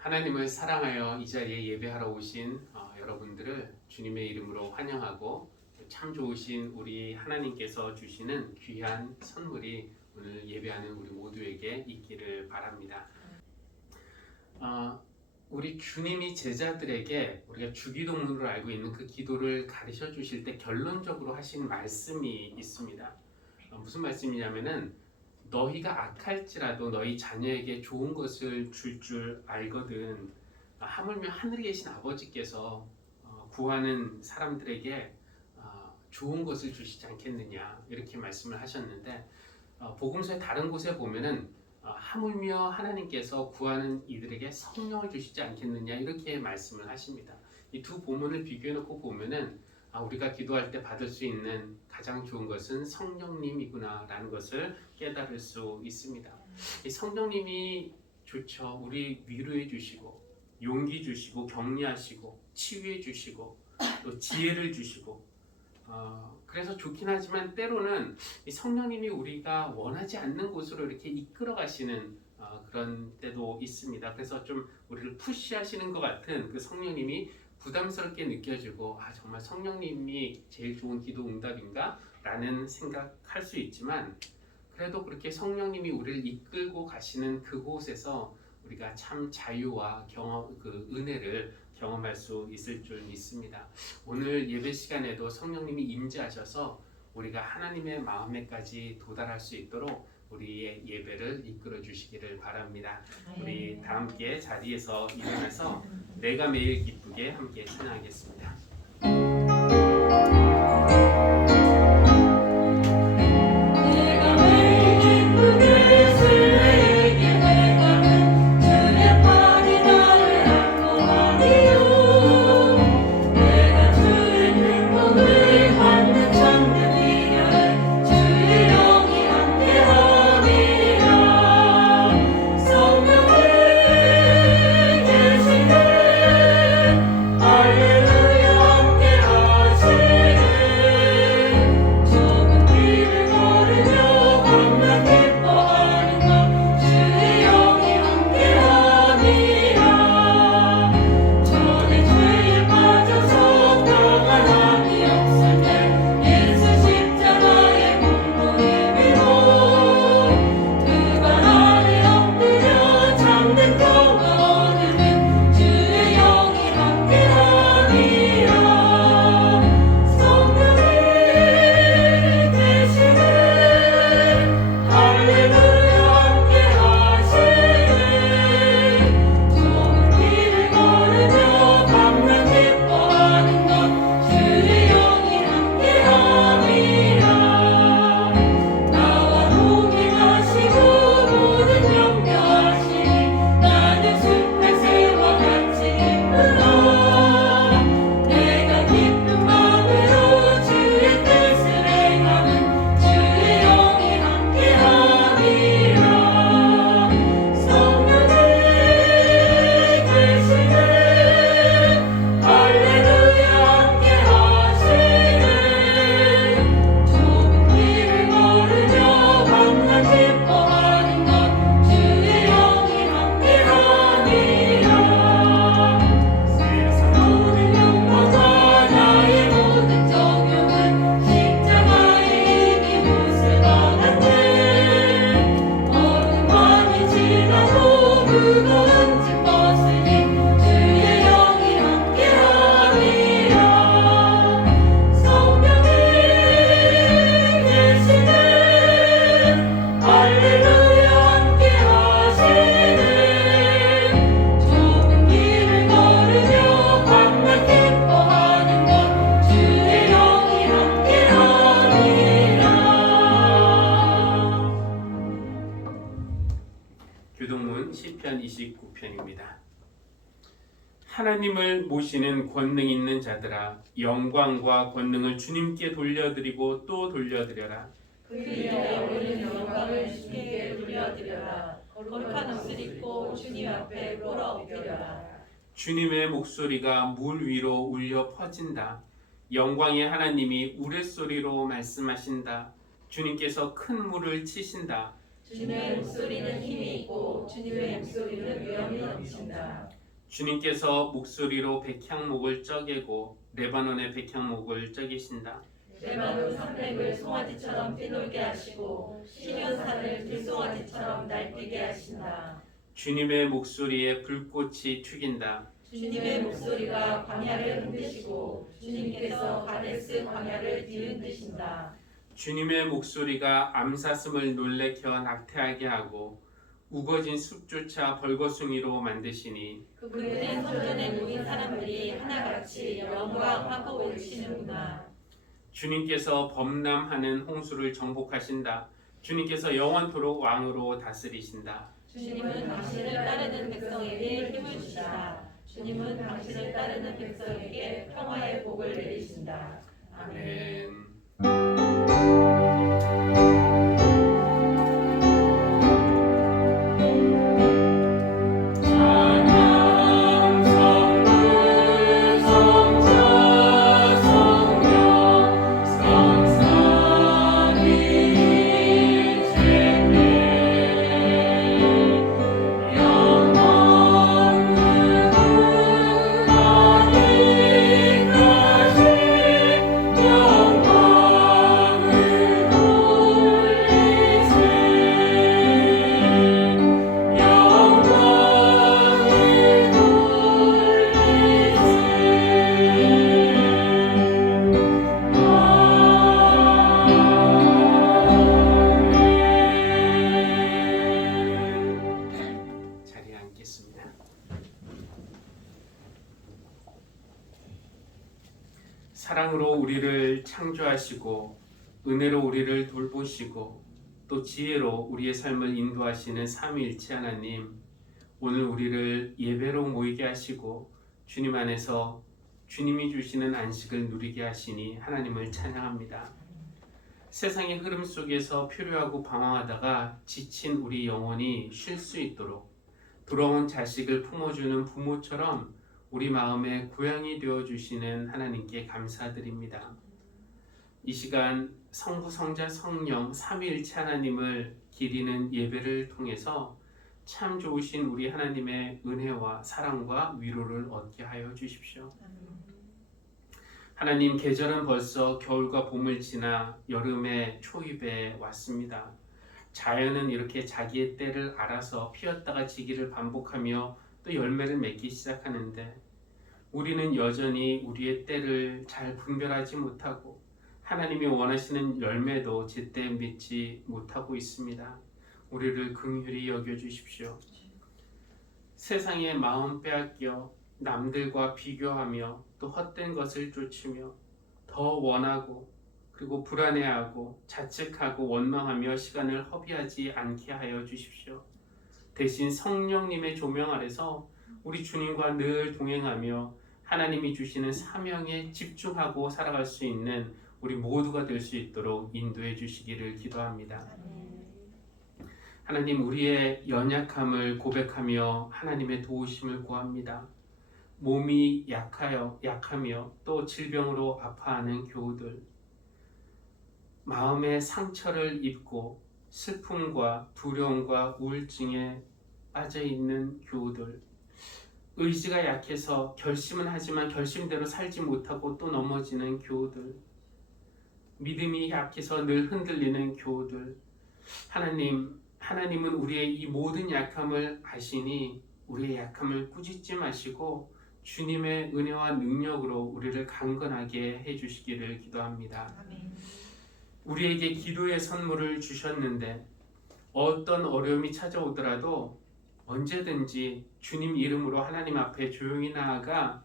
하나님을 사랑하여 이 자리에 예배하러 오신 여러분들을 주님의 이름으로 환영하고 참 좋으신 우리 하나님께서 주시는 귀한 선물이 오늘 예배하는 우리 모두에게 있기를 바랍니다. 우리 주님이 제자들에게 우리가 주기도문으로 알고 있는 그 기도를 가르쳐 주실 때 결론적으로 하신 말씀이 있습니다. 무슨 말씀이냐면은 너희가 악할지라도 너희 자녀에게 좋은 것을 줄 알거든. 하물며 하늘에 계신 아버지께서 구하는 사람들에게 좋은 것을 주시지 않겠느냐 이렇게 말씀을 하셨는데, 복음서의 다른 곳에 보면은 하물며 하나님께서 구하는 이들에게 성령을 주시지 않겠느냐 이렇게 말씀을 하십니다. 이 두 본문을 비교해 놓고 보면은 우리가 기도할 때 받을 수 있는 가장 좋은 것은 성령님이구나 라는 것을 깨달을 수 있습니다. 이 성령님이 좋죠. 우리 위로해 주시고 용기 주시고 격려하시고 치유해 주시고 또 지혜를 주시고 그래서 좋긴 하지만 때로는 이 성령님이 우리가 원하지 않는 곳으로 이렇게 이끌어 가시는 그런 때도 있습니다. 그래서 좀 우리를 푸시하시는 것 같은 그 성령님이 부담스럽게 느껴지고 정말 성령님이 제일 좋은 기도 응답인가? 라는 생각할 수 있지만, 그래도 그렇게 성령님이 우리를 이끌고 가시는 그곳에서 우리가 참 자유와 그 은혜를 경험할 수 있을 줄 믿습니다. 오늘 예배 시간에도 성령님이 임재하셔서 우리가 하나님의 마음에까지 도달할 수 있도록 우리의 예배를 이끌어 주시기를 바랍니다. 우리 다 함께 자리에서 일어나서 내가 매일 기쁘게 함께 찬양하겠습니다. 교동문 시편 29편입니다. 하나님을 모시는 권능 있는 자들아, 영광과 권능을 주님께 돌려드리고 또 돌려드려라. 그 위에 오른 영광을 주님께 돌려드려라. 거룩한 옷을 입고 주님 앞에 꿇어 엎드려라. 주님의 목소리가 물 위로 울려 퍼진다. 영광의 하나님이 우레소리로 말씀하신다. 주님께서 큰 물을 치신다. 주님의 목소리는 힘이 있고 주님의 목소리는 위엄이 넘친다. 주님께서 목소리로 백향목을 쪄개고 레바논의 백향목을 쪄개신다. 레바논 산맥을 송아지처럼 뛰놀게 하시고 시련산을 들송아지처럼 날뛰게 하신다. 주님의 목소리에 불꽃이 튀긴다. 주님의 목소리가 광야를 흔드시고 주님께서 가데스 광야를 뒤흔드신다. 주님의 목소리가 암사슴을 놀래켜 낙태하게 하고 우거진 숲조차 벌거숭이로 만드시니 그분은 성전에 모인 사람들이 하나같이 영광하고 외치는구나. 주님께서 범람하는 홍수를 정복하신다. 주님께서 영원토록 왕으로 다스리신다. 주님은 당신을 따르는 백성에게 힘을 주시다. 주님은 당신을 따르는 백성에게 평화의 복을 내리신다. 아멘. 아멘. 자리에 앉겠습니다. 사랑으로 우리를 창조하시고 은혜로 우리를 돌보시고 또 지혜로 우리의 삶을 인도하시는 삼위일체 하나님, 오늘 우리를 예배로 모이게 하시고 주님 안에서 주님이 주시는 안식을 누리게 하시니 하나님을 찬양합니다. 세상의 흐름 속에서 필요하고 방황하다가 지친 우리 영혼이 쉴 수 있도록 돌아온 자식을 품어주는 부모처럼 우리 마음의 고향이 되어주시는 하나님께 감사드립니다. 이 시간 성부, 성자, 성령 삼위일체 하나님을 기리는 예배를 통해서 참 좋으신 우리 하나님의 은혜와 사랑과 위로를 얻게 하여 주십시오. 하나님, 계절은 벌써 겨울과 봄을 지나 여름의 초입에 왔습니다. 자연은 이렇게 자기의 때를 알아서 피었다가 지기를 반복하며 또 열매를 맺기 시작하는데 우리는 여전히 우리의 때를 잘 분별하지 못하고 하나님이 원하시는 열매도 제때 맺지 못하고 있습니다. 우리를 긍휼히 여겨주십시오. 세상의 마음 빼앗겨 남들과 비교하며 또 헛된 것을 쫓으며 더 원하고 그리고 불안해하고 자책하고 원망하며 시간을 허비하지 않게 하여 주십시오. 대신 성령님의 조명 아래서 우리 주님과 늘 동행하며 하나님이 주시는 사명에 집중하고 살아갈 수 있는 우리 모두가 될 수 있도록 인도해 주시기를 기도합니다. 하나님, 우리의 연약함을 고백하며 하나님의 도우심을 구합니다. 몸이 약하며 또 질병으로 아파하는 교우들, 마음의 상처를 입고 슬픔과 두려움과 우울증에 빠져있는 교우들, 의지가 약해서 결심은 하지만 결심대로 살지 못하고 또 넘어지는 교우들, 믿음이 약해서 늘 흔들리는 교우들, 하나님은 우리의 이 모든 약함을 아시니 우리의 약함을 꾸짖지 마시고 주님의 은혜와 능력으로 우리를 강건하게 해주시기를 기도합니다. 아멘. 우리에게 기도의 선물을 주셨는데 어떤 어려움이 찾아오더라도 언제든지 주님 이름으로 하나님 앞에 조용히 나아가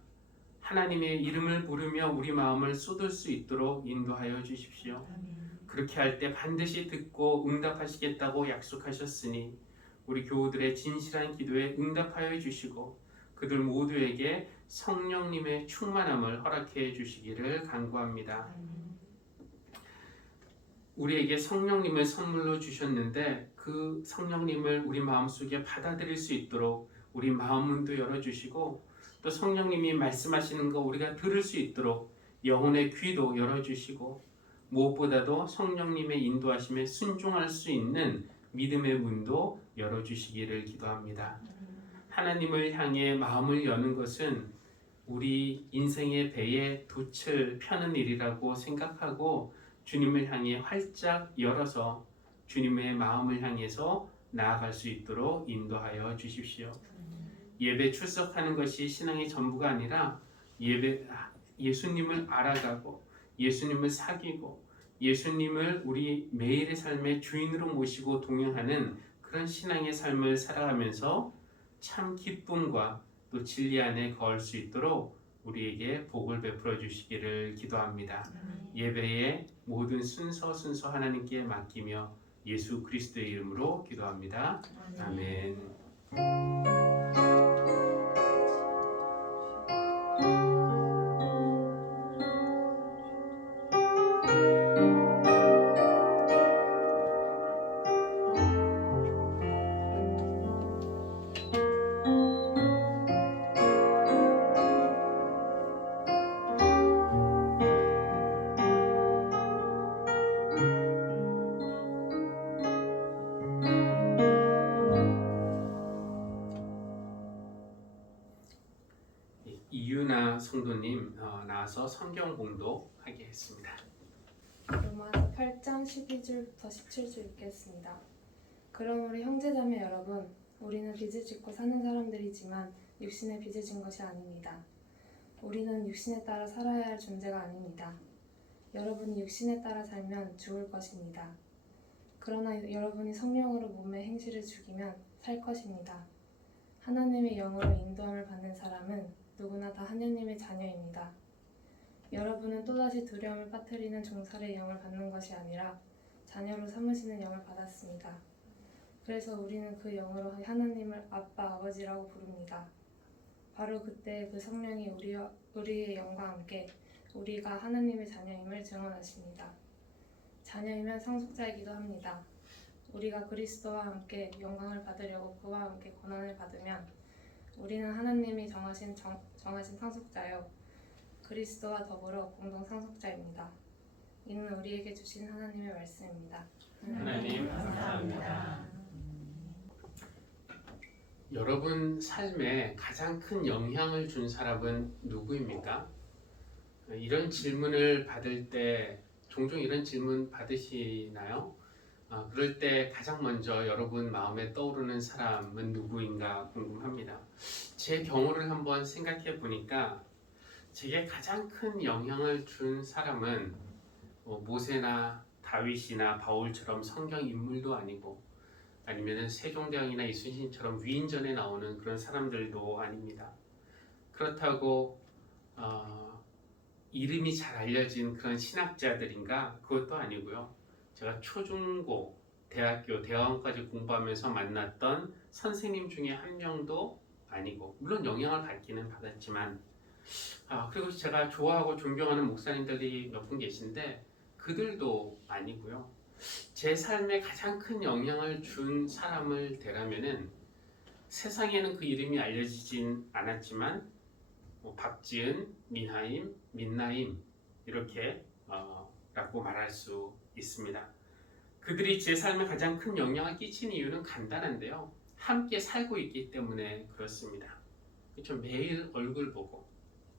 하나님의 이름을 부르며 우리 마음을 쏟을 수 있도록 인도하여 주십시오. 아멘. 그렇게 할 때 반드시 듣고 응답하시겠다고 약속하셨으니 우리 교우들의 진실한 기도에 응답하여 주시고 그들 모두에게 성령님의 충만함을 허락해 주시기를 간구합니다. 우리에게 성령님을 선물로 주셨는데 그 성령님을 우리 마음속에 받아들일 수 있도록 우리 마음 문도 열어주시고 또 성령님이 말씀하시는 거 우리가 들을 수 있도록 영혼의 귀도 열어주시고 무엇보다도 성령님의 인도하심에 순종할 수 있는 믿음의 문도 열어주시기를 기도합니다. 하나님을 향해 마음을 여는 것은 우리 인생의 배에 돛을 펴는 일이라고 생각하고 주님을 향해 활짝 열어서 주님의 마음을 향해서 나아갈 수 있도록 인도하여 주십시오. 예배 출석하는 것이 신앙의 전부가 아니라 예수님을 알아가고 예수님을 사귀고 예수님을 우리 매일의 삶의 주인으로 모시고 동행하는 그런 신앙의 삶을 살아가면서 참 기쁨과 또 진리 안에 거할 수 있도록 우리에게 복을 베풀어 주시기를 기도합니다. 예배의 모든 순서 하나님께 맡기며 예수 그리스도의 이름으로 기도합니다. 아멘. 이유나 성도님 나와서 성경 공독하게 했습니다. 로마서 8장 12절부터 17절 읽겠습니다. 그러므로 형제자매 여러분, 우리는 빚을 짓고 사는 사람들이지만 육신에 빚을 진 것이 아닙니다. 우리는 육신에 따라 살아야 할 존재가 아닙니다. 여러분이 육신에 따라 살면 죽을 것입니다. 그러나 여러분이 성령으로 몸의 행실을 죽이면 살 것입니다. 하나님의 영으로 인도함을 받는 사람은 누구나 다 하나님의 자녀입니다. 여러분은 또다시 두려움을 빠뜨리는 종살의 영을 받는 것이 아니라 자녀로 삼으시는 영을 받았습니다. 그래서 우리는 그 영으로 하나님을 아빠, 아버지라고 부릅니다. 바로 그때 그 성령이 우리의 영과 함께 우리가 하나님의 자녀임을 증언하십니다. 자녀이면 상속자이기도 합니다. 우리가 그리스도와 함께 영광을 받으려고 그와 함께 고난을 받으면 우리는 하나님이 정하신 상속자요 그리스도와 더불어 공동 상속자입니다. 이는 우리에게 주신 하나님의 말씀입니다. 하나님 감사합니다. 여러분 삶에 가장 큰 영향을 준 사람은 누구입니까? 이런 질문을 받을 때 종종 이런 질문 받으시나요? 그럴 때 가장 먼저 여러분 마음에 떠오르는 사람은 누구인가 궁금합니다. 제 경우를 한번 생각해 보니까 제게 가장 큰 영향을 준 사람은 모세나 다윗이나 바울처럼 성경 인물도 아니고 아니면 세종대왕이나 이순신처럼 위인전에 나오는 그런 사람들도 아닙니다. 그렇다고 이름이 잘 알려진 그런 신학자들인가? 그것도 아니고요. 제가 초중고, 대학교, 대학원까지 공부하면서 만났던 선생님 중에 한 명도 아니고 물론 영향을 받기는 받았지만 그리고 제가 좋아하고 존경하는 목사님들이 몇 분 계신데 그들도 아니고요. 제 삶에 가장 큰 영향을 준 사람을 대라면은 세상에는 그 이름이 알려지진 않았지만 박지은, 민하임, 민나임 이렇게 라고 말할 수 있습니다. 그들이 제 삶에 가장 큰 영향을 끼친 이유는 간단한데요. 함께 살고 있기 때문에 그렇습니다. 그렇죠? 매일 얼굴 보고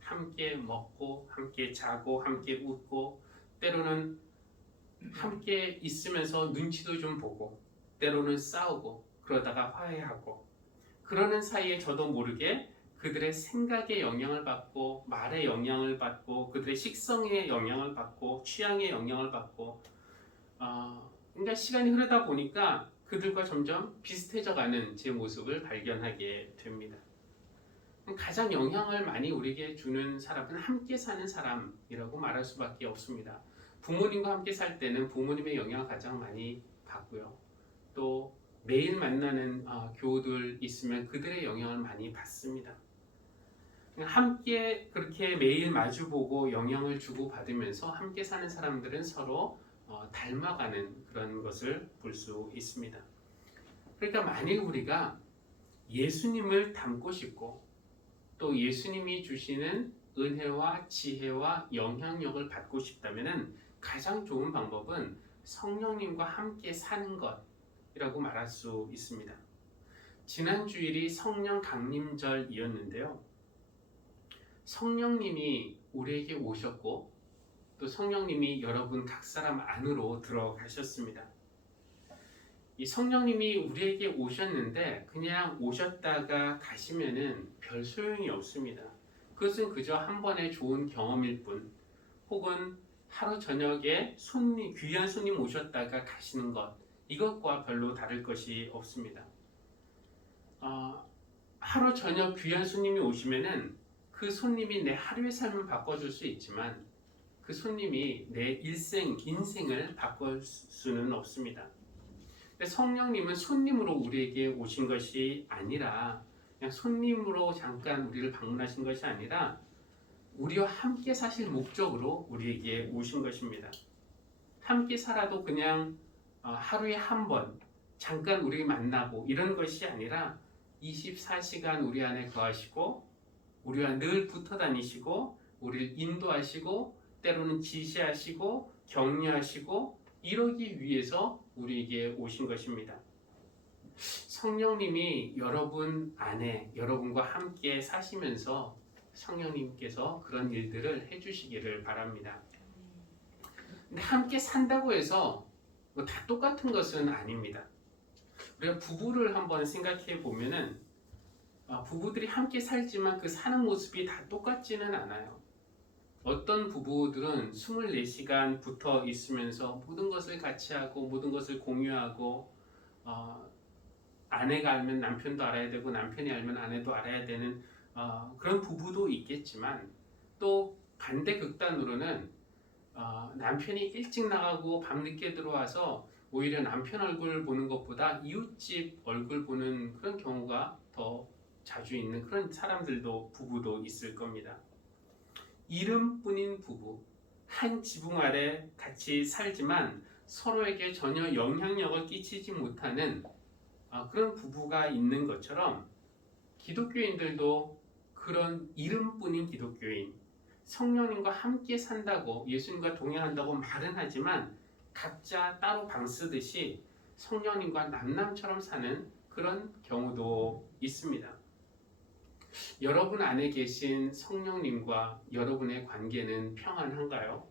함께 먹고 함께 자고 함께 웃고 때로는 함께 있으면서 눈치도 좀 보고 때로는 싸우고 그러다가 화해하고 그러는 사이에 저도 모르게 그들의 생각에 영향을 받고 말에 영향을 받고 그들의 식성에 영향을 받고 취향에 영향을 받고 그러니까 시간이 흐르다 보니까 그들과 점점 비슷해져가는 제 모습을 발견하게 됩니다. 가장 영향을 많이 우리에게 주는 사람은 함께 사는 사람이라고 말할 수밖에 없습니다. 부모님과 함께 살 때는 부모님의 영향을 가장 많이 받고요. 또 매일 만나는 교우들 있으면 그들의 영향을 많이 받습니다. 함께 그렇게 매일 마주보고 영향을 주고 받으면서 함께 사는 사람들은 서로 닮아가는 그런 것을 볼 수 있습니다. 그러니까 만일 우리가 예수님을 닮고 싶고 또 예수님이 주시는 은혜와 지혜와 영향력을 받고 싶다면 가장 좋은 방법은 성령님과 함께 사는 것, 것이라고 말할 수 있습니다. 지난 주일이 성령 강림절이었는데요. 성령님이 우리에게 오셨고 또 성령님이 여러분 각 사람 안으로 들어가셨습니다. 이 성령님이 우리에게 오셨는데 그냥 오셨다가 가시면은 별 소용이 없습니다. 그것은 그저 한 번의 좋은 경험일 뿐, 혹은 하루 저녁에 귀한 손님 오셨다가 가시는 것, 이것과 별로 다를 것이 없습니다. 하루 저녁 귀한 손님이 오시면은 그 손님이 내 하루의 삶을 바꿔줄 수 있지만 그 손님이 내 인생을 바꿀 수는 없습니다. 성령님은 손님으로 우리에게 오신 것이 아니라 그냥 손님으로 잠깐 우리를 방문하신 것이 아니라 우리와 함께 사실 목적으로 우리에게 오신 것입니다. 함께 살아도 그냥 하루에 한 번 잠깐 우리 만나고 이런 것이 아니라 24시간 우리 안에 거하시고 우리와 늘 붙어 다니시고 우리를 인도하시고 때로는 지시하시고 격려하시고 이러기 위해서 우리에게 오신 것입니다. 성령님이 여러분 안에 여러분과 함께 사시면서 성령님께서 그런 일들을 해주시기를 바랍니다. 근데 함께 산다고 해서 뭐 다 똑같은 것은 아닙니다. 우리가 부부를 한번 생각해 보면은 부부들이 함께 살지만 그 사는 모습이 다 똑같지는 않아요. 어떤 부부들은 24시간 붙어 있으면서 모든 것을 같이 하고 모든 것을 공유하고 아내가 알면 남편도 알아야 되고 남편이 알면 아내도 알아야 되는 그런 부부도 있겠지만 또 반대 극단으로는 남편이 일찍 나가고 밤늦게 들어와서 오히려 남편 얼굴 보는 것보다 이웃집 얼굴 보는 그런 경우가 더 자주 있는 그런 사람들도 부부도 있을 겁니다. 이름뿐인 부부, 한 지붕 아래 같이 살지만 서로에게 전혀 영향력을 끼치지 못하는 그런 부부가 있는 것처럼 기독교인들도 그런 이름뿐인 기독교인, 성령님과 함께 산다고 예수님과 동행한다고 말은 하지만 각자 따로 방 쓰듯이 성령님과 남남처럼 사는 그런 경우도 있습니다. 여러분 안에 계신 성령님과 여러분의 관계는 평안한가요?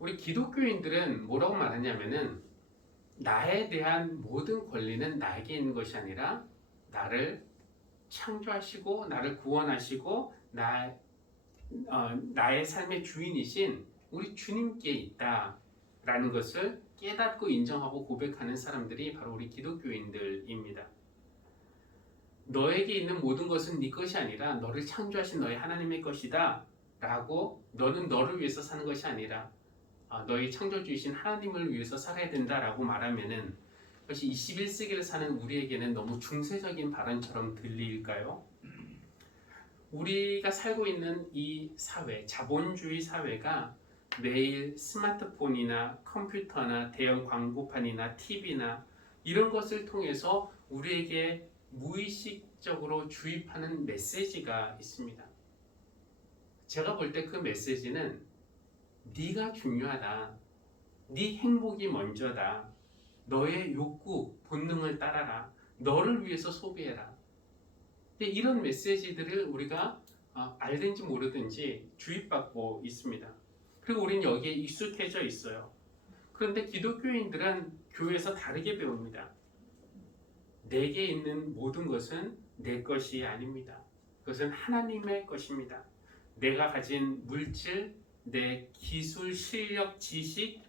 우리 기독교인들은 뭐라고 말하냐면은 나에 대한 모든 권리는 나에게 있는 것이 아니라 나를 창조하시고 나를 구원하시고 나의 삶의 주인이신 우리 주님께 있다라는 것을 깨닫고 인정하고 고백하는 사람들이 바로 우리 기독교인들입니다. 너에게 있는 모든 것은 네 것이 아니라 너를 창조하신 너의 하나님의 것이다 라고 너는 너를 위해서 사는 것이 아니라 너의 창조주이신 하나님을 위해서 살아야 된다라고 말하면은 그것이 21세기를 사는 우리에게는 너무 중세적인 발언처럼 들릴까요? 우리가 살고 있는 이 사회, 자본주의 사회가 매일 스마트폰이나 컴퓨터나 대형 광고판이나 TV나 이런 것을 통해서 우리에게 무의식적으로 주입하는 메시지가 있습니다. 제가 볼 때 그 메시지는 네가 중요하다, 네 행복이 먼저다, 너의 욕구, 본능을 따라라, 너를 위해서 소비해라. 근데 이런 메시지들을 우리가 알든지 모르든지 주입받고 있습니다. 그리고 우리는 여기에 익숙해져 있어요. 그런데 기독교인들은 교회에서 다르게 배웁니다. 내게 있는 모든 것은 내 것이 아닙니다. 그것은 하나님의 것입니다. 내가 가진 물질, 내 기술, 실력, 지식,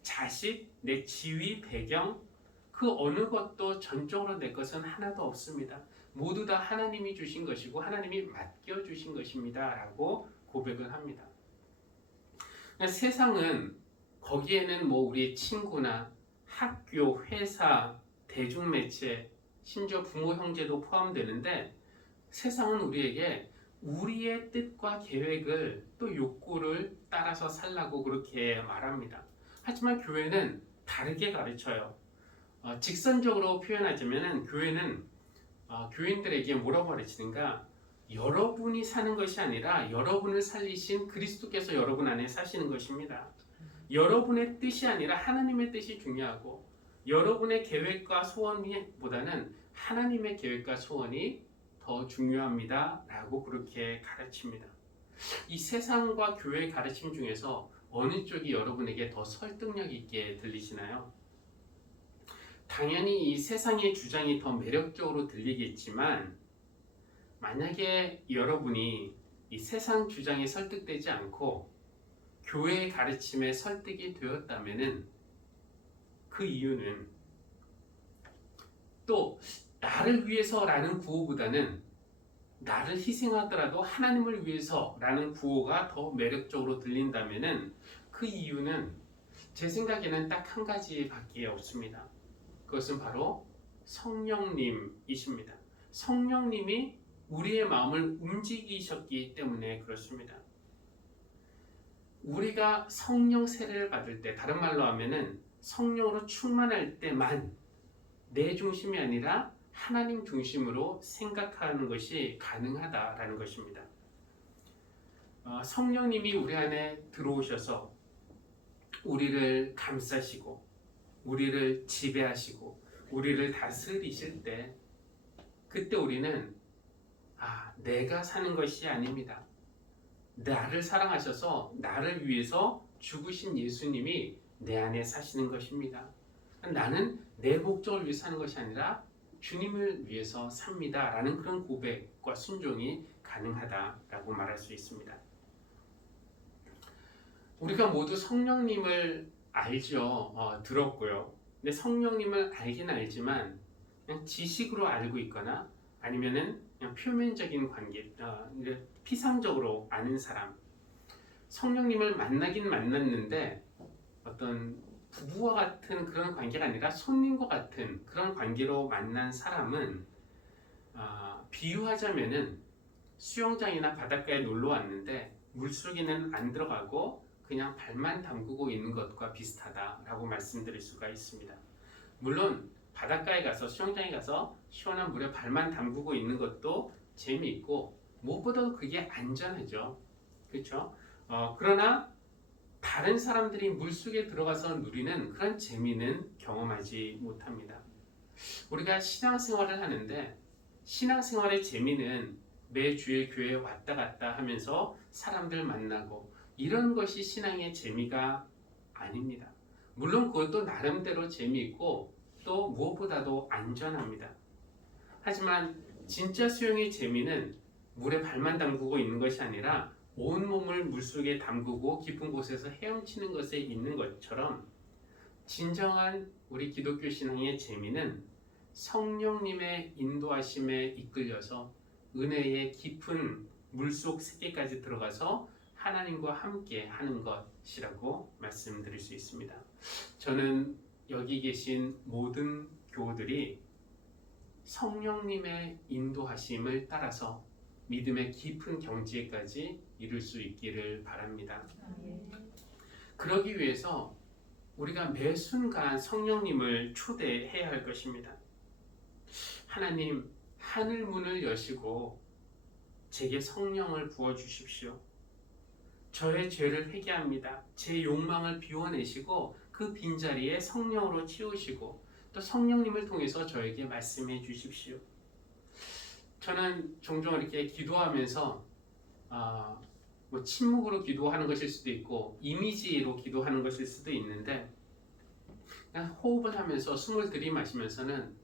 자식, 내 지위, 배경 그 어느 것도 전적으로 내 것은 하나도 없습니다. 모두 다 하나님이 주신 것이고 하나님이 맡겨주신 것입니다 라고 고백을 합니다. 세상은 거기에는 뭐 우리 친구나 학교, 회사, 대중매체, 심지어 부모, 형제도 포함되는데 세상은 우리에게 우리의 뜻과 계획을 또 욕구를 따라서 살라고 그렇게 말합니다. 하지만 교회는 다르게 가르쳐요. 직선적으로 표현하자면 교회는 교인들에게 뭐라고 가르치는가? 여러분이 사는 것이 아니라 여러분을 살리신 그리스도께서 여러분 안에 사시는 것입니다. 여러분의 뜻이 아니라 하나님의 뜻이 중요하고 여러분의 계획과 소원보다는 하나님의 계획과 소원이 더 중요합니다 라고 그렇게 가르칩니다. 이 세상과 교회의 가르침 중에서 어느 쪽이 여러분에게 더 설득력 있게 들리시나요? 당연히 이 세상의 주장이 더 매력적으로 들리겠지만 만약에 여러분이 이 세상 주장에 설득되지 않고 교회의 가르침에 설득이 되었다면은 그 이유는 또 나를 위해서라는 구호보다는 나를 희생하더라도 하나님을 위해서라는 구호가 더 매력적으로 들린다면은 그 이유는 제 생각에는 딱 한 가지밖에 없습니다. 그것은 바로 성령님이십니다. 성령님이 우리의 마음을 움직이셨기 때문에 그렇습니다. 우리가 성령 세례를 받을 때, 다른 말로 하면은 성령으로 충만할 때만 내 중심이 아니라 하나님 중심으로 생각하는 것이 가능하다라는 것입니다. 성령님이 우리 안에 들어오셔서 우리를 감싸시고 우리를 지배하시고 우리를 다스리실 때 그때 우리는 내가 사는 것이 아닙니다. 나를 사랑하셔서 나를 위해서 죽으신 예수님이 내 안에 사시는 것입니다. 나는 내 목적을 위해 사는 것이 아니라 주님을 위해서 삽니다 라는 그런 고백과 순종이 가능하다라고 말할 수 있습니다. 우리가 모두 성령님을 알죠. 들었고요. 근데 성령님을 알긴 알지만 그냥 지식으로 알고 있거나 아니면은 그냥 표면적인 관계, 피상적으로 아는 사람. 성령님을 만나긴 만났는데 어떤 부부와 같은 그런 관계가 아니라 손님과 같은 그런 관계로 만난 사람은 비유하자면은 수영장이나 바닷가에 놀러 왔는데 물속에는 안 들어가고 그냥 발만 담그고 있는 것과 비슷하다라고 말씀드릴 수가 있습니다. 물론 바닷가에 가서 수영장에 가서 시원한 물에 발만 담그고 있는 것도 재미있고 무엇보다도 그게 안전하죠. 그렇죠? 그러나 다른 사람들이 물속에 들어가서 누리는 그런 재미는 경험하지 못합니다. 우리가 신앙생활을 하는데 신앙생활의 재미는 매주에 교회에 왔다 갔다 하면서 사람들 만나고 이런 것이 신앙의 재미가 아닙니다. 물론 그것도 나름대로 재미있고 또 무엇보다도 안전합니다. 하지만 진짜 수영의 재미는 물에 발만 담그고 있는 것이 아니라 온몸을 물속에 담그고 깊은 곳에서 헤엄치는 것에 있는 것처럼 진정한 우리 기독교 신앙의 재미는 성령님의 인도하심에 이끌려서 은혜의 깊은 물속 세계까지 들어가서 하나님과 함께 하는 것이라고 말씀드릴 수 있습니다. 저는 여기 계신 모든 교우들이 성령님의 인도하심을 따라서 믿음의 깊은 경지에까지 이룰 수 있기를 바랍니다. 그러기 위해서 우리가 매 순간 성령님을 초대해야 할 것입니다. 하나님, 하늘 문을 여시고 제게 성령을 부어주십시오. 저의 죄를 회개합니다. 제 욕망을 비워내시고 그 빈자리에 성령으로 채우시고 또 성령님을 통해서 저에게 말씀해 주십시오. 저는 종종 이렇게 기도하면서 침묵으로 기도하는 것일 수도 있고 이미지로 기도하는 것일 수도 있는데 그냥 호흡을 하면서 숨을 들이마시면서는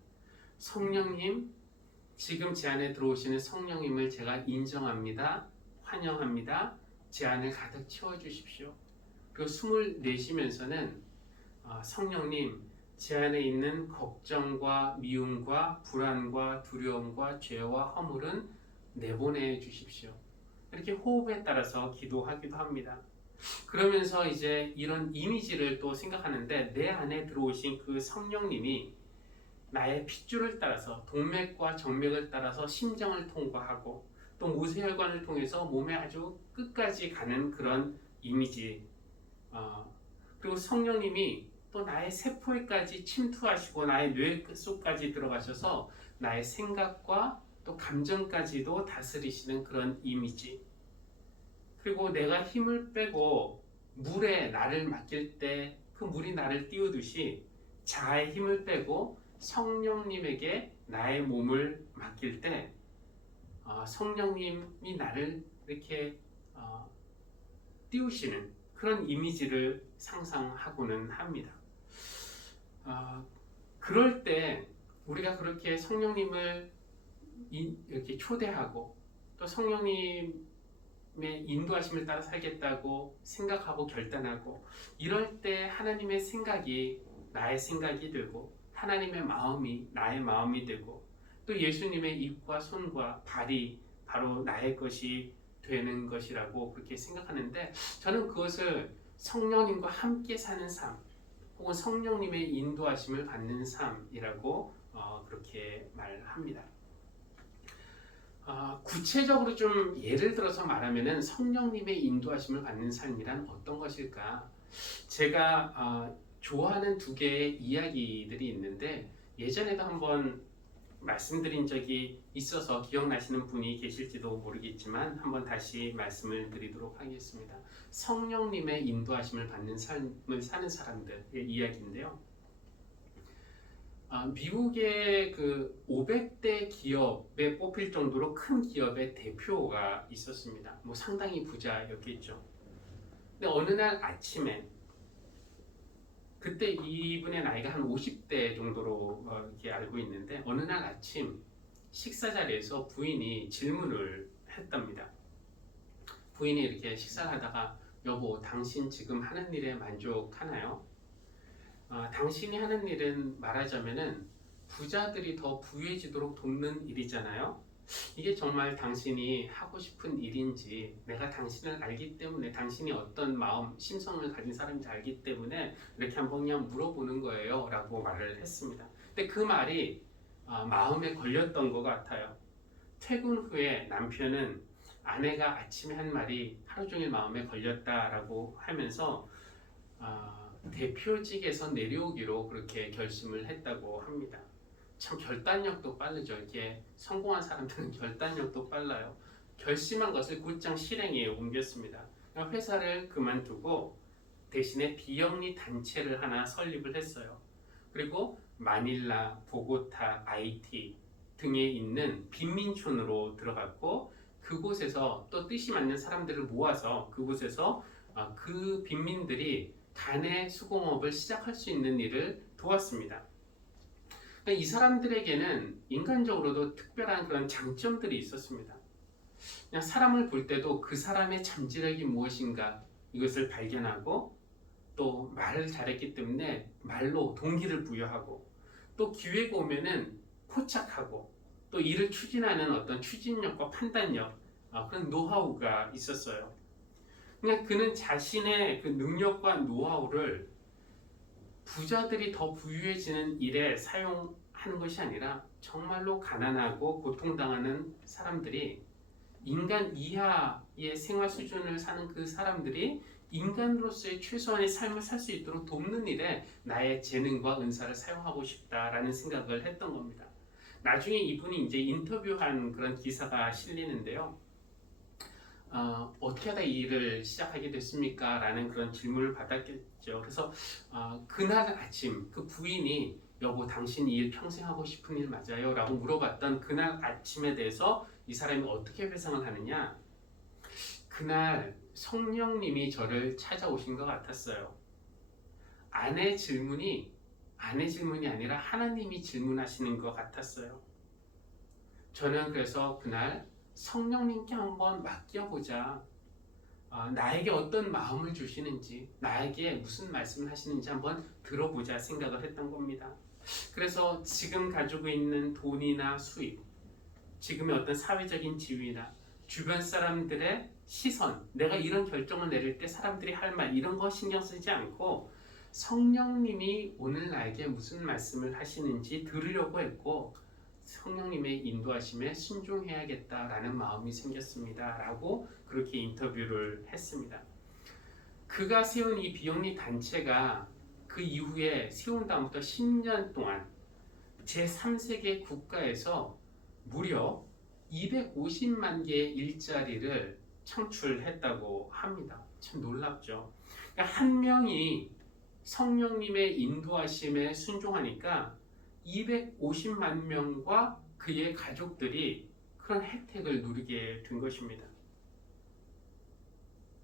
성령님, 지금 제 안에 들어오시는 성령님을 제가 인정합니다. 환영합니다. 제 안을 가득 채워주십시오. 그리고 숨을 내쉬면서는 성령님, 제 안에 있는 걱정과 미움과 불안과 두려움과 죄와 허물은 내보내 주십시오. 이렇게 호흡에 따라서 기도하기도 합니다. 그러면서 이제 이런 이미지를 또 생각하는데 내 안에 들어오신 그 성령님이 나의 핏줄을 따라서 동맥과 정맥을 따라서 심장을 통과하고 또 모세혈관을 통해서 몸의 아주 끝까지 가는 그런 이미지. 그리고 성령님이 또 나의 세포에까지 침투하시고 나의 뇌 속까지 들어가셔서 나의 생각과 또 감정까지도 다스리시는 그런 이미지. 그리고 내가 힘을 빼고 물에 나를 맡길 때 그 물이 나를 띄우듯이 자아의 힘을 빼고 성령님에게 나의 몸을 맡길 때 성령님이 나를 이렇게 띄우시는 그런 이미지를 상상하고는 합니다. 그럴 때 우리가 그렇게 성령님을 이렇게 초대하고 또 성령님의 인도하심을 따라 살겠다고 생각하고 결단하고 이럴 때 하나님의 생각이 나의 생각이 되고 하나님의 마음이 나의 마음이 되고 또 예수님의 입과 손과 발이 바로 나의 것이 되는 것이라고 그렇게 생각하는데 저는 그것을 성령님과 함께 사는 삶 혹은 성령님의 인도하심을 받는 삶이라고 그렇게 말합니다. 구체적으로 좀 예를 들어서 말하면은 성령님의 인도하심을 받는 삶이란 어떤 것일까? 제가 좋아하는 두 개의 이야기들이 있는데 예전에도 한번 말씀드린 적이 있어서 기억나시는 분이 계실지도 모르겠지만 한번 다시 말씀을 드리도록 하겠습니다. 성령님의 인도하심을 받는 삶을 사는 사람들의 이야기인데요. 미국의 그 500대 기업에 뽑힐 정도로 큰 기업의 대표가 있었습니다. 뭐 상당히 부자였겠죠. 근데 어느 날 아침에 그때 이분의 나이가 한 50대 정도로 이렇게 알고 있는데 어느 날 아침 식사 자리에서 부인이 질문을 했답니다. 부인이 이렇게 식사를 하다가 여보, 당신 지금 하는 일에 만족하나요? 당신이 하는 일은 말하자면은 부자들이 더 부유해지도록 돕는 일이잖아요. 이게 정말 당신이 하고 싶은 일인지 내가 당신을 알기 때문에 당신이 어떤 마음, 심성을 가진 사람인지 알기 때문에 이렇게 한번 그냥 물어보는 거예요 라고 말을 했습니다. 근데 그 말이 마음에 걸렸던 것 같아요. 퇴근 후에 남편은 아내가 아침에 한 말이 하루 종일 마음에 걸렸다라고 하면서 대표직에서 내려오기로 그렇게 결심을 했다고 합니다. 참 결단력도 빠르죠. 이렇게 성공한 사람들은 결단력도 빨라요. 결심한 것을 곧장 실행에 옮겼습니다. 회사를 그만두고 대신에 비영리 단체를 하나 설립을 했어요. 그리고 마닐라, 보고타, IT 등에 있는 빈민촌으로 들어갔고 그곳에서 또 뜻이 맞는 사람들을 모아서 그곳에서 그 빈민들이 간의 수공업을 시작할 수 있는 일을 도왔습니다. 이 사람들에게는 인간적으로도 특별한 그런 장점들이 있었습니다. 그냥 사람을 볼 때도 그 사람의 잠재력이 무엇인가 이것을 발견하고 또 말을 잘했기 때문에 말로 동기를 부여하고 또 기회가 오면은 포착하고 또 일을 추진하는 어떤 추진력과 판단력 그런 노하우가 있었어요. 그냥 그는 자신의 그 능력과 노하우를 부자들이 더 부유해지는 일에 사용하는 것이 아니라 정말로 가난하고 고통당하는 사람들이 인간 이하의 생활 수준을 사는 그 사람들이 인간으로서의 최소한의 삶을 살 수 있도록 돕는 일에 나의 재능과 은사를 사용하고 싶다라는 생각을 했던 겁니다. 나중에 이분이 이제 인터뷰한 그런 기사가 실리는데요. 어떻게 하다 이 일을 시작하게 됐습니까? 라는 그런 질문을 받았겠죠. 그래서 그날 아침 그 부인이 여보, 당신 이 일 평생 하고 싶은 일 맞아요? 라고 물어봤던 그날 아침에 대해서 이 사람이 어떻게 회상을 하느냐? 그날 성령님이 저를 찾아오신 것 같았어요. 아내 질문이 아니라 하나님이 질문하시는 것 같았어요. 저는 그래서 그날 성령님께 한번 맡겨보자. 나에게 어떤 마음을 주시는지, 나에게 무슨 말씀을 하시는지 한번 들어보자 생각을 했던 겁니다. 그래서 지금 가지고 있는 돈이나 수입, 지금의 어떤 사회적인 지위나 주변 사람들의 시선, 내가 이런 결정을 내릴 때 사람들이 할 말 이런 거 신경 쓰지 않고 성령님이 오늘 나에게 무슨 말씀을 하시는지 들으려고 했고 성령님의 인도하심에 순종해야겠다라는 마음이 생겼습니다. 라고 그렇게 인터뷰를 했습니다. 그가 세운 이 비영리 단체가 그 이후에 세운 다음부터 10년 동안 제3세계 국가에서 무려 250만 개의 일자리를 창출했다고 합니다. 참 놀랍죠. 그러니까 한 명이 성령님의 인도하심에 순종하니까 250만 명과 그의 가족들이 그런 혜택을 누리게 된 것입니다.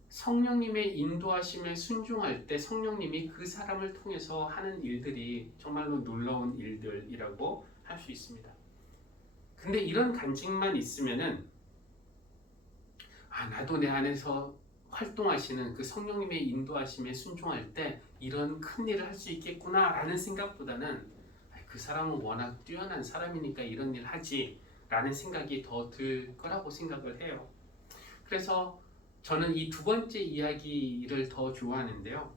성령님의 인도하심에 순종할 때 성령님이 그 사람을 통해서 하는 일들이 정말로 놀라운 일들이라고 할 수 있습니다. 근데 이런 간증만 있으면은 나도 내 안에서 활동하시는 그 성령님의 인도하심에 순종할 때 이런 큰 일을 할 수 있겠구나 라는 생각보다는 그 사람은 워낙 뛰어난 사람이니까 이런 일 하지 라는 생각이 더 들 거라고 생각을 해요. 그래서 저는 이 두 번째 이야기를 더 좋아하는데요.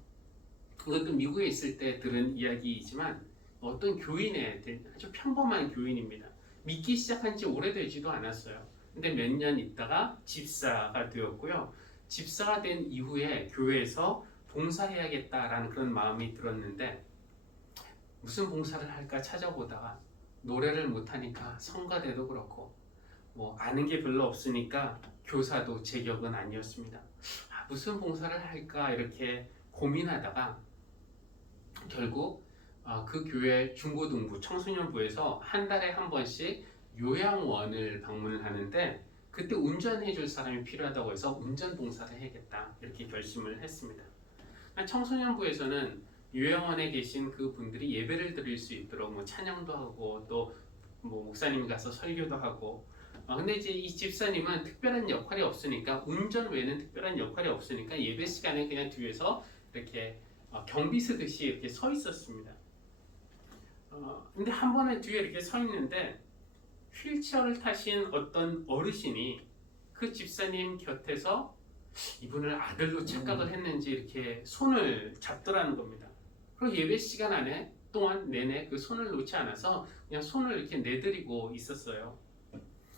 이것도 미국에 있을 때 들은 이야기이지만 어떤 교인의 아주 평범한 교인입니다. 믿기 시작한 지 오래되지도 않았어요. 근데 몇 년 있다가 집사가 되었고요. 집사가 된 이후에 교회에서 봉사해야겠다라는 그런 마음이 들었는데 무슨 봉사를 할까 찾아보다가 노래를 못하니까 성가대도 그렇고 아는 게 별로 없으니까 교사도 제격은 아니었습니다. 무슨 봉사를 할까 이렇게 고민하다가 결국 그 교회 중고등부 청소년부에서 한 달에 한 번씩 요양원을 방문을 하는데 그때 운전해 줄 사람이 필요하다고 해서 운전 봉사를 해야겠다 이렇게 결심을 했습니다. 청소년부에서는 요양원에 계신 그 분들이 예배를 드릴 수 있도록 찬양도 하고 또 목사님이 가서 설교도 하고 근데 이제 이 집사님은 특별한 역할이 없으니까 운전 외에는 특별한 역할이 없으니까 예배 시간에 그냥 뒤에서 이렇게 경비 쓰듯이 이렇게 서 있었습니다. 근데 한 번에 뒤에 이렇게 서 있는데 휠체어를 타신 어떤 어르신이 그 집사님 곁에서 이분을 아들로 착각을 했는지 이렇게 손을 잡더라는 겁니다. 그리고 예배 시간 안에 동안 내내 그 손을 놓지 않아서 그냥 손을 이렇게 내드리고 있었어요.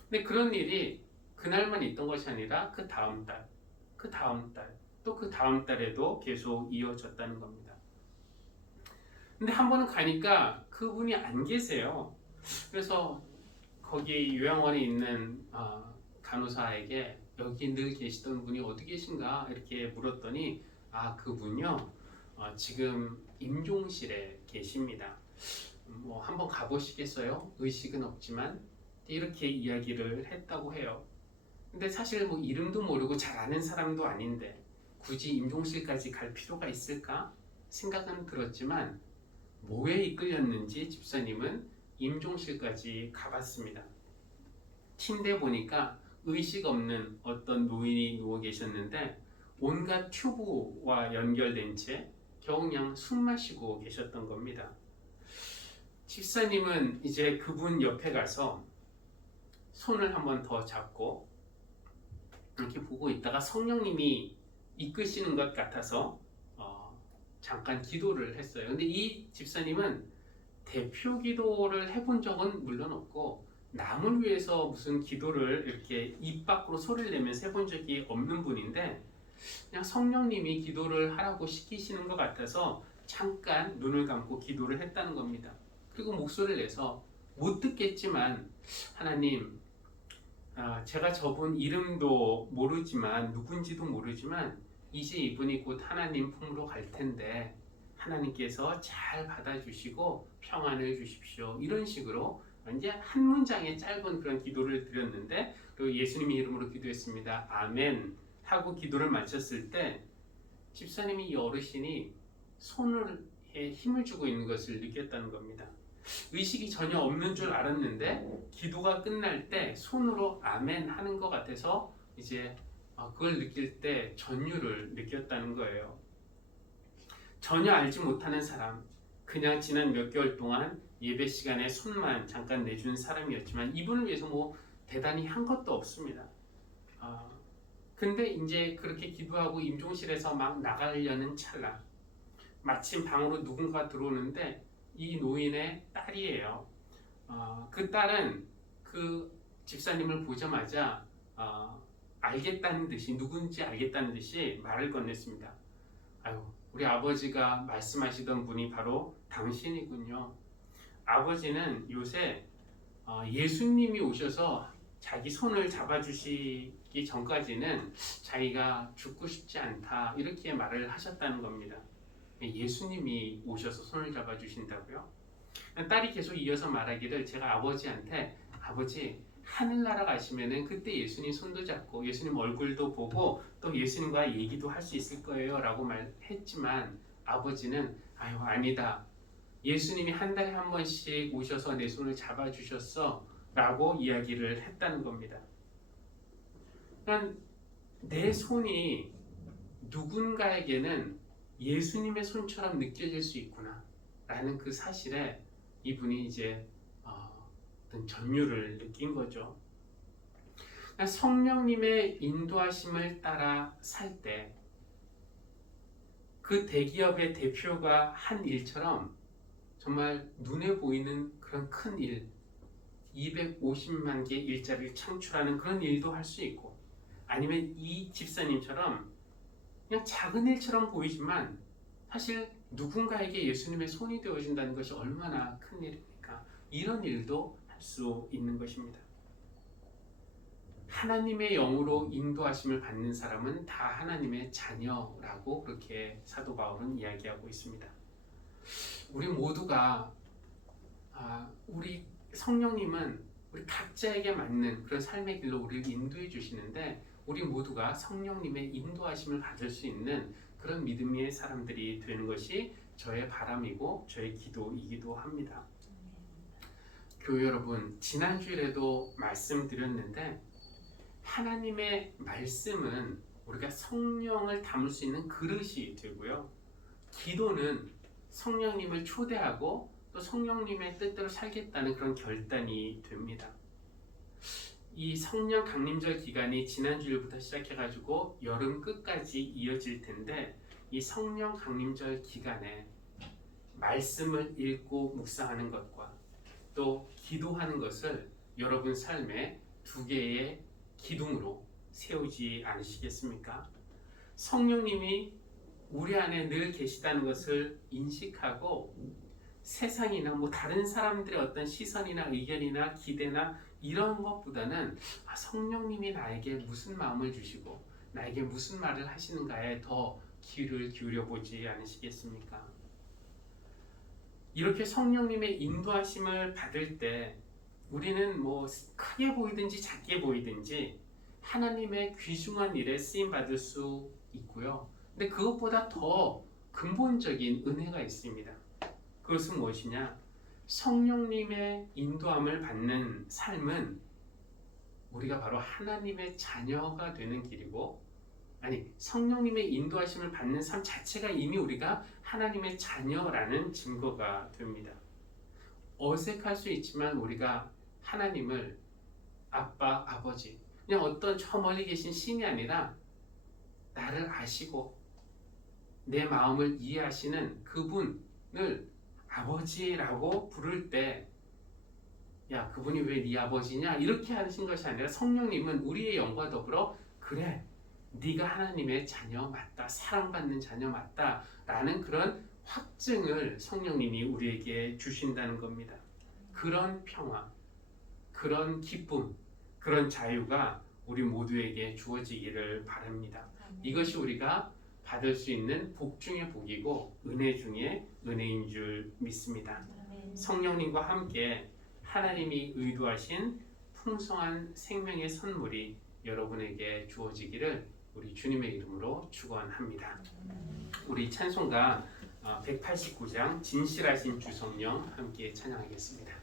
근데 그런 일이 그날만 있던 것이 아니라 그 다음 달, 그 다음 달, 또 그 다음 달에도 계속 이어졌다는 겁니다. 근데 한 번은 가니까 그분이 안 계세요. 그래서 거기 요양원에 있는 간호사에게 여기 늘 계시던 분이 어디 계신가 이렇게 물었더니 그분요 지금 임종실에 계십니다. 한번 가보시겠어요? 의식은 없지만 이렇게 이야기를 했다고 해요. 근데 사실 이름도 모르고 잘 아는 사람도 아닌데 굳이 임종실까지 갈 필요가 있을까 생각은 들었지만 뭐에 이끌렸는지 집사님은 임종실까지 가봤습니다. 침대 보니까 의식 없는 어떤 노인이 누워 계셨는데 온갖 튜브와 연결된 채 겨우 그냥 숨 마시고 계셨던 겁니다. 집사님은 이제 그분 옆에 가서 손을 한번 더 잡고 이렇게 보고 있다가 성령님이 이끄시는 것 같아서 잠깐 기도를 했어요. 근데 이 집사님은 대표 기도를 해본 적은 물론 없고 남을 위해서 무슨 기도를 이렇게 입 밖으로 소리를 내면서 해본 적이 없는 분인데 그냥 성령님이 기도를 하라고 시키시는 것 같아서 잠깐 눈을 감고 기도를 했다는 겁니다. 그리고 목소리를 내서 못 듣겠지만 하나님 제가 저분 이름도 모르지만 누군지도 모르지만 이제 이분이 곧 하나님 품으로 갈 텐데 하나님께서 잘 받아주시고 평안을 주십시오. 이런 식으로 이제 한 문장의 짧은 그런 기도를 드렸는데 그리고 예수님의 이름으로 기도했습니다. 아멘 하고 기도를 마쳤을 때 집사님이 이 어르신이 손에 힘을 주고 있는 것을 느꼈다는 겁니다. 의식이 전혀 없는 줄 알았는데 기도가 끝날 때 손으로 아멘 하는 것 같아서 이제 그걸 느낄 때 전율을 느꼈다는 거예요. 전혀 알지 못하는 사람, 그냥 지난 몇 개월 동안 예배 시간에 손만 잠깐 내준 사람이었지만 이분을 위해서 대단히 한 것도 없습니다. 근데 이제 그렇게 기도하고 임종실에서 막 나가려는 찰나 마침 방으로 누군가 들어오는데 이 노인의 딸이에요. 그 딸은 그 집사님을 보자마자 알겠다는 듯이 누군지 알겠다는 듯이 말을 건넸습니다. 우리 아버지가 말씀하시던 분이 바로 당신이군요. 아버지는 요새 예수님이 오셔서 자기 손을 잡아주시기 전까지는 자기가 죽고 싶지 않다 이렇게 말을 하셨다는 겁니다. 예수님이 오셔서 손을 잡아주신다고요? 딸이 계속 이어서 말하기를 제가 아버지한테 아버지 하늘나라 가시면은 그때 예수님 손도 잡고 예수님 얼굴도 보고 또 예수님과 얘기도 할 수 있을 거예요 라고 말했지만 아버지는 아유 아니다. 예수님이 한 달에 한 번씩 오셔서 내 손을 잡아주셨어 라고 이야기를 했다는 겁니다. 그러니까 내 손이 누군가에게는 예수님의 손처럼 느껴질 수 있구나 라는 그 사실에 이분이 이제 어떤 전율을 느낀 거죠. 그러니까 성령님의 인도하심을 따라 살 때 그 대기업의 대표가 한 일처럼 정말 눈에 보이는 그런 큰 일, 250만 개 일자리를 창출하는 그런 일도 할 수 있고 아니면 이 집사님처럼 그냥 작은 일처럼 보이지만 사실 누군가에게 예수님의 손이 되어준다는 것이 얼마나 큰 일입니까? 이런 일도 할 수 있는 것입니다. 하나님의 영으로 인도하심을 받는 사람은 다 하나님의 자녀라고 그렇게 사도 바울은 이야기하고 있습니다. 우리 모두가 우리 성령님은 우리 각자에게 맞는 그런 삶의 길로 우리를 인도해 주시는데 우리 모두가 성령님의 인도하심을 받을 수 있는 그런 믿음의 사람들이 되는 것이 저의 바람이고 저의 기도이기도 합니다. 교회 여러분, 지난주에도 말씀드렸는데 하나님의 말씀은 우리가 성령을 담을 수 있는 그릇이 되고요. 기도는 성령님을 초대하고 또 성령님의 뜻대로 살겠다는 그런 결단이 됩니다. 이 성령 강림절 기간이 지난주일부터 시작해가지고 여름 끝까지 이어질 텐데 이 성령 강림절 기간에 말씀을 읽고 묵상하는 것과 또 기도하는 것을 여러분 삶에 두 개의 기둥으로 세우지 않으시겠습니까? 성령님이 우리 안에 늘 계시다는 것을 인식하고 세상이나 다른 사람들의 어떤 시선이나 의견이나 기대나 이런 것보다는 성령님이 나에게 무슨 마음을 주시고 나에게 무슨 말을 하시는가에 더 귀를 기울여 보지 않으시겠습니까? 이렇게 성령님의 인도하심을 받을 때 우리는 크게 보이든지 작게 보이든지 하나님의 귀중한 일에 쓰임 받을 수 있고요. 근데 그것보다 더 근본적인 은혜가 있습니다. 그것은 무엇이냐? 성령님의 인도함을 받는 삶은 우리가 바로 하나님의 자녀가 되는 길이고, 성령님의 인도하심을 받는 삶 자체가 이미 우리가 하나님의 자녀라는 증거가 됩니다. 어색할 수 있지만 우리가 하나님을 아빠, 아버지, 그냥 어떤 저 멀리 계신 신이 아니라 나를 아시고 내 마음을 이해하시는 그분을 아버지라고 부를 때 야, 그분이 왜 네 아버지냐? 이렇게 하신 것이 아니라 성령님은 우리의 영과 더불어 그래, 네가 하나님의 자녀 맞다, 사랑받는 자녀 맞다 라는 그런 확증을 성령님이 우리에게 주신다는 겁니다. 그런 평화, 그런 기쁨, 그런 자유가 우리 모두에게 주어지기를 바랍니다. 이것이 우리가 받을 수 있는 복 중의 복이고 은혜 중의 은혜인 줄 믿습니다. 성령님과 함께 하나님이 의도하신 풍성한 생명의 선물이 여러분에게 주어지기를 우리 주님의 이름으로 축원합니다. 우리 찬송가 189장 진실하신 주 성령 함께 찬양하겠습니다.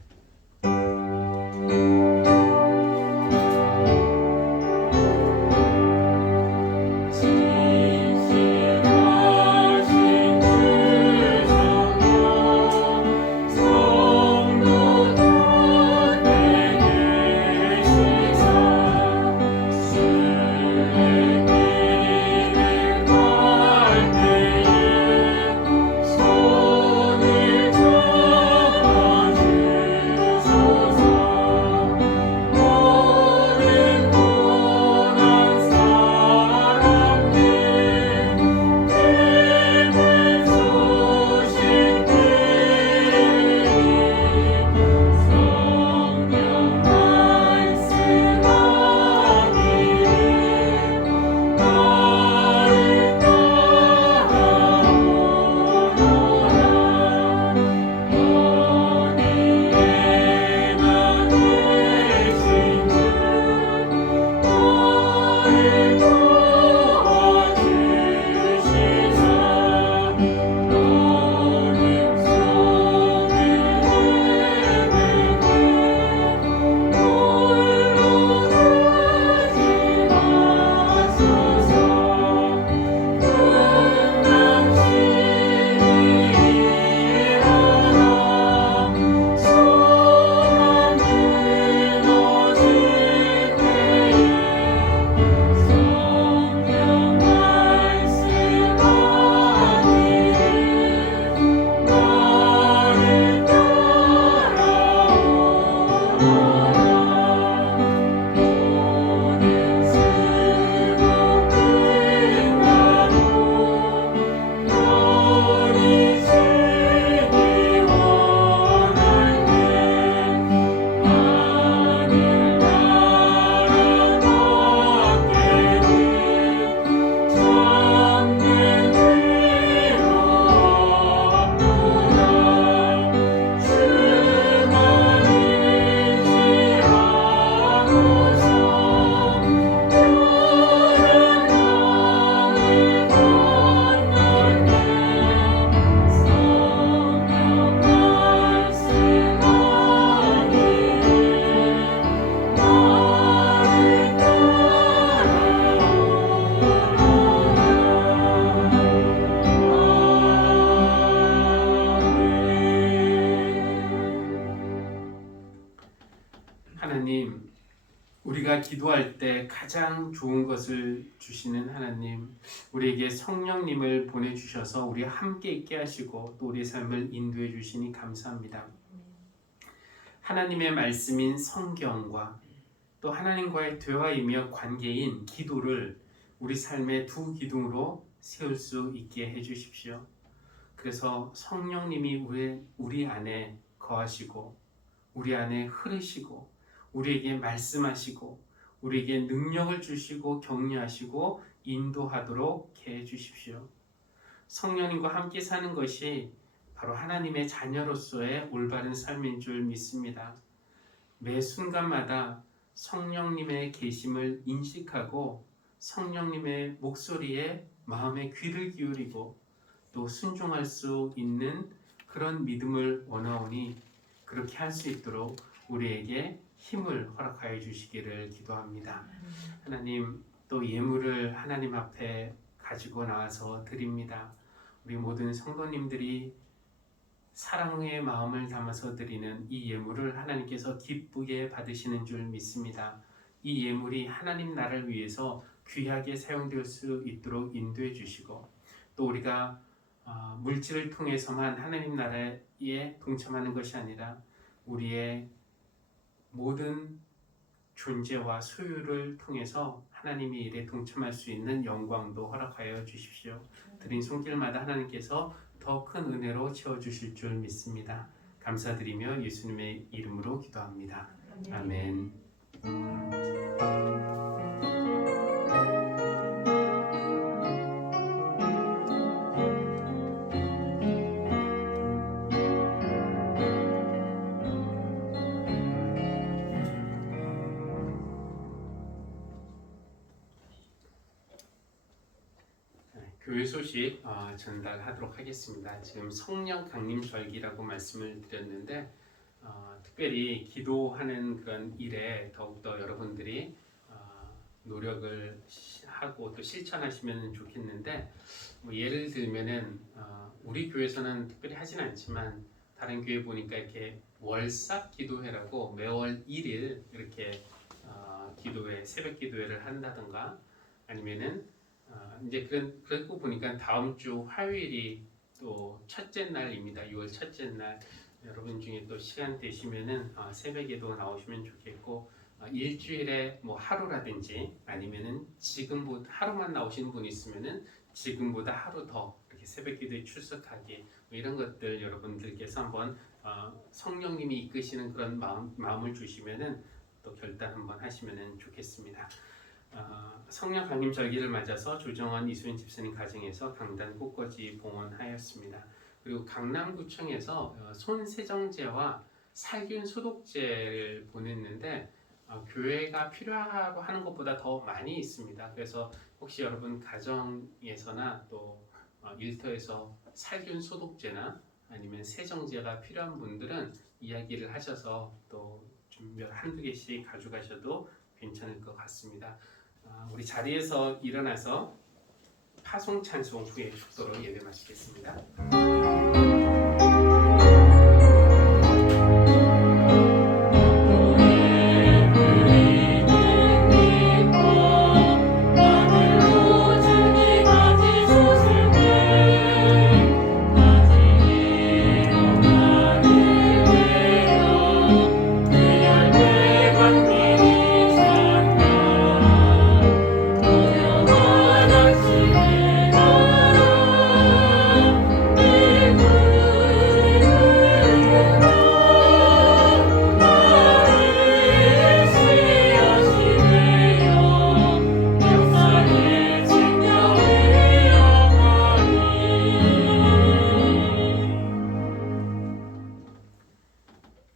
우리가 기도할 때 가장 좋은 것을 주시는 하나님, 우리에게 성령님을 보내주셔서 우리와 함께 있게 하시고 또 우리의 삶을 인도해 주시니 감사합니다. 하나님의 말씀인 성경과 또 하나님과의 대화이며 관계인 기도를 우리 삶의 두 기둥으로 세울 수 있게 해주십시오. 그래서 성령님이 우리 안에 거하시고 우리 안에 흐르시고 우리에게 말씀하시고 우리에게 능력을 주시고 격려하시고 인도하도록 해 주십시오. 성령님과 함께 사는 것이 바로 하나님의 자녀로서의 올바른 삶인 줄 믿습니다. 매 순간마다 성령님의 계심을 인식하고 성령님의 목소리에 마음의 귀를 기울이고 또 순종할 수 있는 그런 믿음을 원하오니 그렇게 할 수 있도록 우리에게 힘을 허락하여 주시기를 기도합니다. 하나님, 또 예물을 하나님 앞에 가지고 나와서 드립니다. 우리 모든 성도님들이 사랑의 마음을 담아서 드리는 이 예물을 하나님께서 기쁘게 받으시는 줄 믿습니다. 이 예물이 하나님 나라를 위해서 귀하게 사용될 수 있도록 인도해 주시고 또 우리가 물질을 통해서만 하나님 나라에 동참하는 것이 아니라 우리의 모든 존재와 소유를 통해서 하나님의 일에 동참할 수 있는 영광도 허락하여 주십시오. 드린 손길마다 하나님께서 더 큰 은혜로 채워주실 줄 믿습니다. 감사드리며 예수님의 이름으로 기도합니다. 아멘. 교회 소식 전달하도록 하겠습니다. 지금 성령 강림 절기라고 말씀을 드렸는데 특별히 기도하는 그런 일에 더욱더 여러분들이 노력을 하고 또 실천하시면 좋겠는데 예를 들면은 우리 교회에서는 특별히 하진 않지만 다른 교회 보니까 이렇게 월삭 기도회라고 매월 1일 이렇게 기도회 새벽 기도회를 한다든가 아니면은 이제 그러고 보니까 다음 주 화요일이 또 첫째 날입니다. 6월 첫째 날 여러분 중에 또 시간 되시면은 새벽에도 나오시면 좋겠고 일주일에 뭐 하루라든지 아니면은 지금보다 하루만 나오시는 분이 있으면은 지금보다 하루 더 이렇게 새벽 기도에 출석하기 뭐 이런 것들 여러분들께서 한번 성령님이 이끄시는 그런 마음을 주시면은 또 결단 한번 하시면은 좋겠습니다. 성령 강림 절기를 맞아서 조정원 이수연 집사님 가정에서 강단 꽃꽂이 봉헌하였습니다. 그리고 강남구청에서 손세정제와 살균 소독제를 보냈는데 교회가 필요하고 하는 것보다 더 많이 있습니다. 그래서 혹시 여러분 가정에서나 또 일터에서 살균 소독제나 아니면 세정제가 필요한 분들은 이야기를 하셔서 또 좀 한두 개씩 가져가셔도 괜찮을 것 같습니다. 우리 자리에서 일어나서 파송 찬송 후에 축도로 예배 마치겠습니다.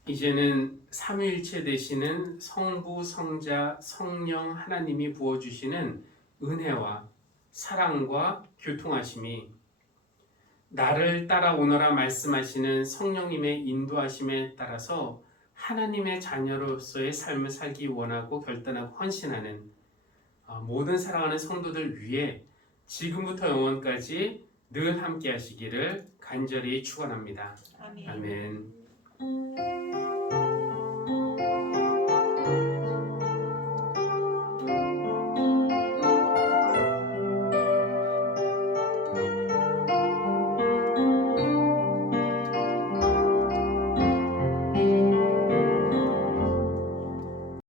이제는 삼위일체 되시는 성부, 성자, 성령 하나님이 부어주시는 은혜와 사랑과 교통하심이 나를 따라오너라 말씀하시는 성령님의 인도하심에 따라서 하나님의 자녀로서의 삶을 살기 원하고 결단하고 헌신하는 모든 사랑하는 성도들 위해 지금부터 영원까지 늘 함께 하시기를 간절히 축원합니다. 아멘. 아멘.